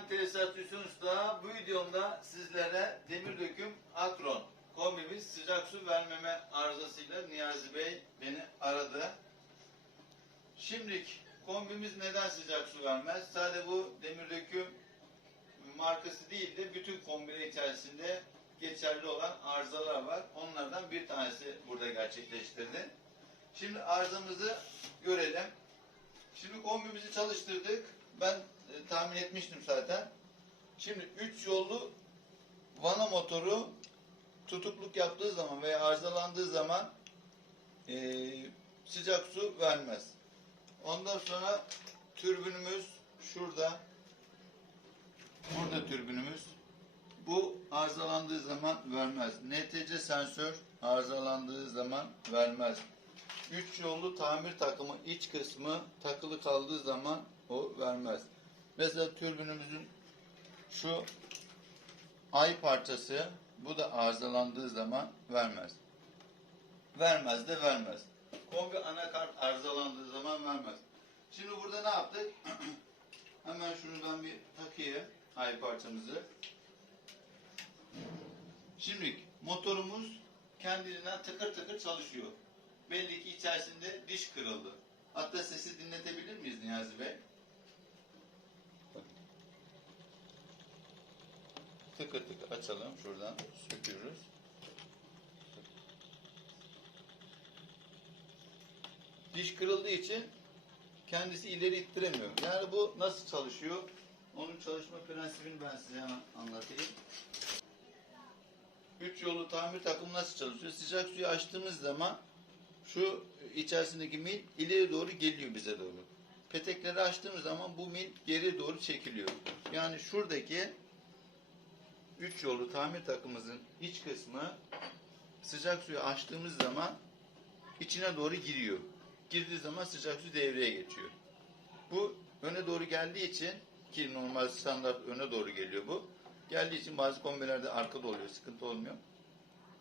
ben Tesisat Usta. Bu videomda sizlere demir döküm Akron kombimiz sıcak su vermeme arızasıyla Niyazi Bey beni aradı. Şimdilik kombimiz neden sıcak su vermez? Sadece bu demir döküm markası değil de bütün kombine içerisinde geçerli olan arızalar var. Onlardan bir tanesi burada gerçekleştirdi. Şimdi arızamızı görelim. Şimdi kombimizi çalıştırdık. Ben e, tahmin etmiştim zaten. Şimdi 3 yollu vana motoru tutukluk yaptığı zaman veya arızalandığı zaman e, sıcak su vermez. Ondan sonra türbünümüz şurada. Burada türbünümüz. Bu arızalandığı zaman vermez. NTC sensör arızalandığı zaman vermez. 3 yollu tamir takımı iç kısmı takılı kaldığı zaman o vermez. Mesela türbünümüzün şu ay parçası bu da arızalandığı zaman vermez. Vermez de vermez. Kombi anakart arızalandığı zaman vermez. Şimdi burada ne yaptık? Hemen ben bir takayım ay parçamızı. Şimdi motorumuz kendiliğinden tıkır tıkır çalışıyor. Belli ki içerisinde diş kırıldı. Hatta sesi dinletebilir miyiz Niyazi Bey? Tıkır tıkır açalım şuradan söküyoruz. Diş kırıldığı için kendisi ileri ittiremiyor. Yani bu nasıl çalışıyor? Onun çalışma prensibini ben size anlatayım. Üç yolu tamir takımı nasıl çalışıyor? Sıcak suyu açtığımız zaman şu içerisindeki mil ileri doğru geliyor bize doğru. Petekleri açtığımız zaman bu mil geri doğru çekiliyor. Yani şuradaki üç yolu tamir takımımızın iç kısmı sıcak suyu açtığımız zaman içine doğru giriyor. Girdiği zaman sıcak su devreye geçiyor. Bu öne doğru geldiği için ki normal standart öne doğru geliyor bu. Geldiği için bazı kombinlerde arkada oluyor, sıkıntı olmuyor.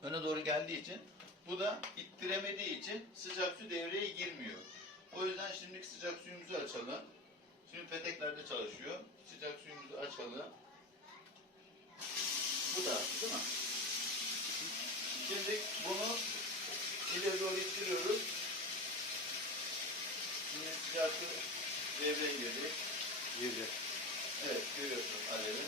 Öne doğru geldiği için bu da ittiremediği için sıcak su devreye girmiyor. O yüzden şimdilik sıcak suyumuzu açalım. Şimdi peteklerde çalışıyor. Sıcak suyumuzu açalım. Bu da değil mi? Şimdi bunu ileri doğru ittiriyoruz. Şimdi sıcak su devreye girdi. Girdi. Evet görüyorsunuz alevi.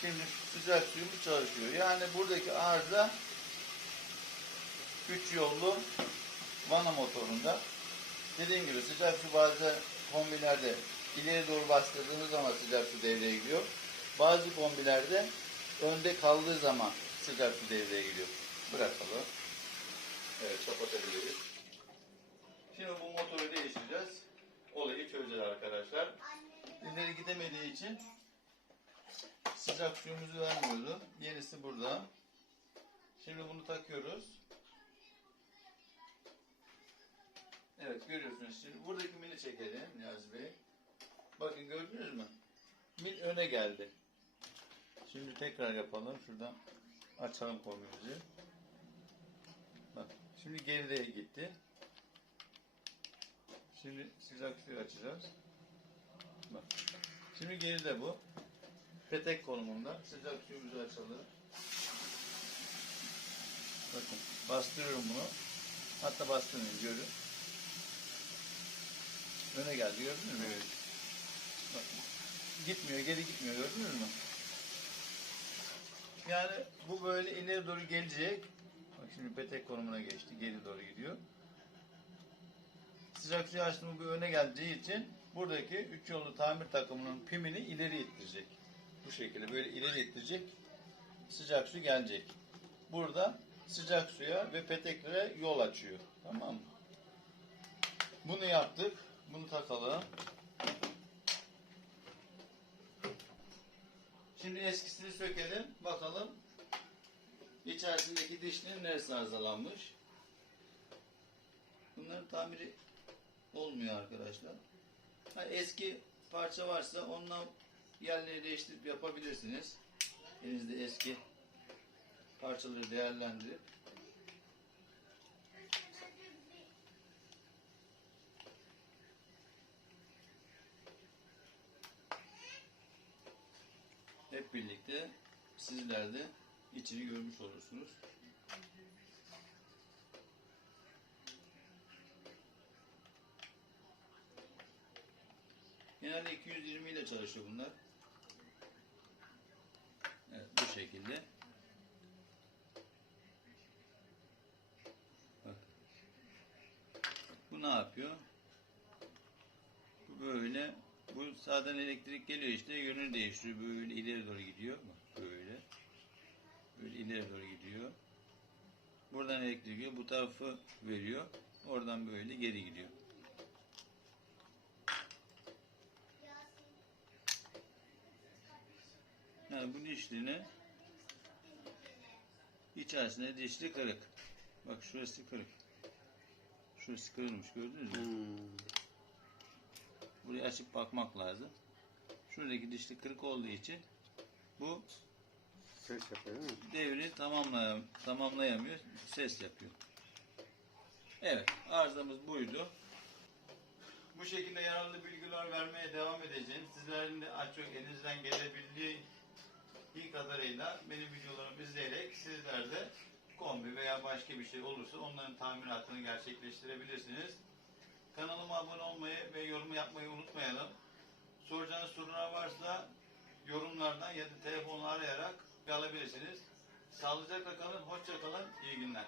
Şimdi sıcak suyumuz çalışıyor. Yani buradaki arıza 3 yollu vana motorunda. Dediğim gibi sıcak su bazı kombilerde ileri doğru bastırdığımız zaman sıcak su devreye giriyor. Bazı kombilerde önde kaldığı zaman sıcak su devreye giriyor. Bırakalım. Evet kapatabiliriz. Şimdi bu motoru değiştireceğiz. Olayı çözeceğiz arkadaşlar. İleri gidemediği için sıcak suyumuzu vermiyordu. Yenisi burada. Şimdi bunu takıyoruz. Evet görüyorsunuz. Şimdi buradaki mili çekelim Niyazi Bey. Bakın gördünüz mü? Mil öne geldi. Şimdi tekrar yapalım. Şuradan açalım kombimizi. Bak şimdi geride gitti. Şimdi sıcak suyu açacağız. Bak. Şimdi geride bu. Petek konumunda. Sıcak suyumuzu açalım. Bakın bastırıyorum bunu. Hatta bastırmayın görün. Öne geldi gördünüz mü? Bakın. Gitmiyor geri gitmiyor gördünüz mü? Yani bu böyle ileri doğru gelecek. Bak şimdi petek konumuna geçti. Geri doğru gidiyor. Sıcak suyu açtığımız bu öne geldiği için buradaki üç yollu tamir takımının pimini ileri ittirecek. Bu şekilde böyle ileri ittirecek. Sıcak su gelecek. Burada sıcak suya ve peteklere yol açıyor. Tamam mı? Bunu yaptık. Bunu takalım. Şimdi eskisini sökelim. Bakalım içerisindeki dişlerin neresi arızalanmış. Bunların tamiri olmuyor arkadaşlar. Ha, eski parça varsa onunla yerleri değiştirip yapabilirsiniz. Elinizde eski parçaları değerlendirip birlikte sizler de içini görmüş olursunuz. Genelde 220 ile çalışıyor bunlar. Evet bu şekilde. Bak. Bu ne yapıyor? Bu böyle. Bu sağdan elektrik geliyor işte yönünü değiştiriyor. Böyle ileri doğru gidiyor. Bak böyle. Böyle ileri doğru gidiyor. Buradan elektrik geliyor. Bu tarafı veriyor. Oradan böyle geri gidiyor. Yani bu dişliğine içerisinde dişli kırık. Bak şurası kırık. Şurası kırılmış gördünüz mü? Hmm. Burayı açıp bakmak lazım. Şuradaki dişli kırık olduğu için bu Ses yapıyor değil mi? devri tamamlayam tamamlayamıyor, ses yapıyor. Evet, arızamız buydu. Bu şekilde yararlı bilgiler vermeye devam edeceğim. Sizlerin de az çok elinizden gelebildiği kadarıyla benim videolarımı izleyerek sizler de kombi veya başka bir şey olursa onların tamiratını gerçekleştirebilirsiniz. Varsa yorumlardan ya da telefonla arayarak alabilirsiniz. Sağlıcakla kalın, hoşça kalın, iyi günler.